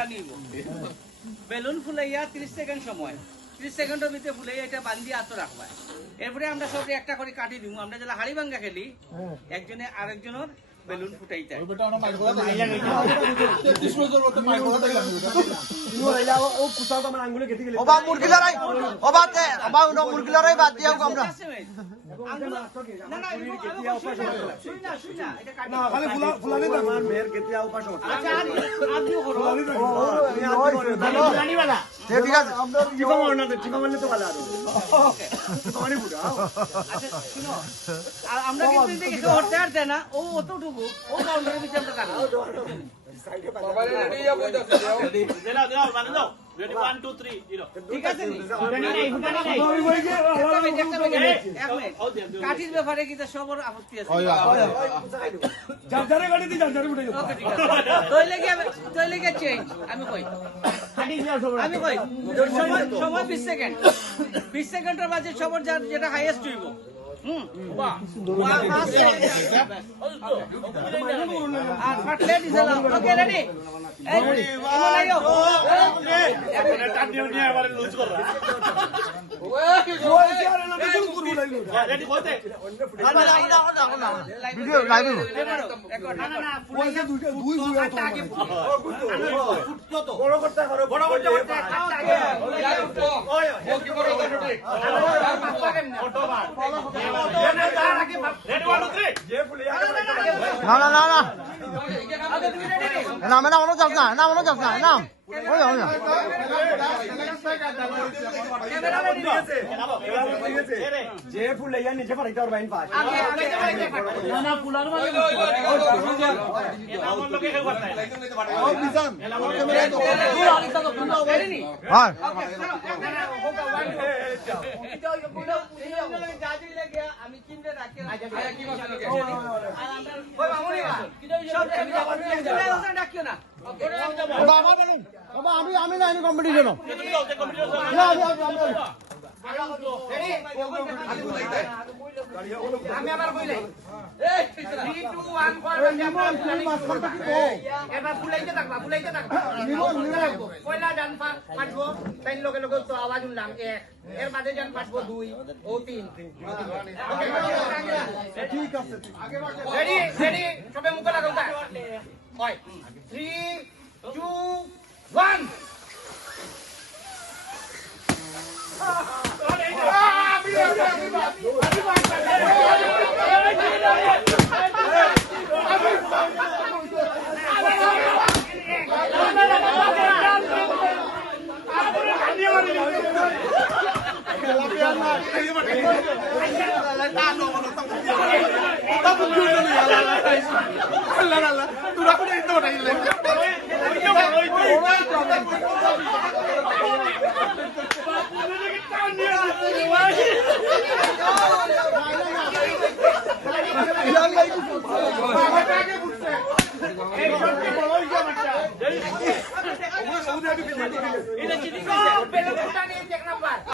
ফুটানি balloon ফুলাইয়া 30 second সময় 30 সেকেন্ডের ভিতরে ফুলাইয়া এটা বান্ধি আতো রাখবা এরপরে আমরা সবরে একটা করে কাটি দিব আমরা যেটা হাড়ি ভাঙ্গা খেলি একজনে আরেকজনের বেলুন ফুটাইতে ওইটা আমরা মাইক করে দিই 33 বছর মতো মাইক করে দিলাম ইনো রাইলা ও কুসাও আমরা আঙ্গুলে কেটে গেল ওবা মুরগিলারাই ওবাতে ওবা উনো মুরগিলারাই বাদ দিও আমরা না না কেতিয়া উপাস শুইনা শুইনা এটা কাটি না খালি ফুলানি দাও আমার মেয়ের কেতিয়া উপাস আচ্ছা আদিও করো ফুলানি वाला ঠিক আছে আমরা টিকা মারনা দে টিকা মারলে তো ভালো হবে ওকে পানি পুরা আচ্ছা শুনো আমরা কিন্তু দেখি ধরতে পারতে না ও অতটুকু ও কাউন্টারের ভিতরে আমরা কাটবো সাইডে বাবা রেডি যাবো রেডি দিলাও দিলাও মানে দাও রেডি 1 2 3 0 ঠিক আছে ফুটানি নাই কাঠির ব্যাপারে কি সবার আপত্তি আছে জানজারে গাড়ি দি জানজারে উঠে যাও ওকে ঠিক আছে তইলে কি চেঞ্জ আমি কই আমি কই সময় 20 সেকেন্ড 20 সেকেন্ডের মাঝে সবার যেটা হাইয়েস্ট হইব বাহ আর ফাটলে দিছাল ওকে রেডি এই ইমলাইও টান দিও নি এবারে লুজ কর ওই চারে না বিলকুল করব লাইলো রেডি কইতে ভিডিও লাইভ রেকর্ড না না ওইটা দুই আগে ফুট বড় করতে করো বড় করতে আগে ওই কি বড় করতে অটোবার না না না না নামে নামানো যাস না নামানো যাস না নাম ওই ওই যে ফুল লাইয়া নিচে পড়াইতে আর বাইন পাস না না ফুলার মানে এটা আমার লোকে কেউ করতে ও বিজান ক্যামেরা তো ফুল আলিতা তো ফুল হবে নি হ্যাঁ আমি চিনতে রাখি কি কথা লাগে আর আমরা ওই মামুনি সব ডাকিও না বাবা বলুন বাবা আমি না আমি কম্পিটিশন না আমি আবার কইলে এই 3 2 1 এবার ফুলাইতে থাকবা পয়লা ডান পাঠবো তিন লগে লগে তো আওয়াজ শুনলাম এক এর বাদে ডান পাঠবো 2 ও 3 ঠিক আছে রেডি সবে মুখ লাগাও কা হয় 3 2 1 Tú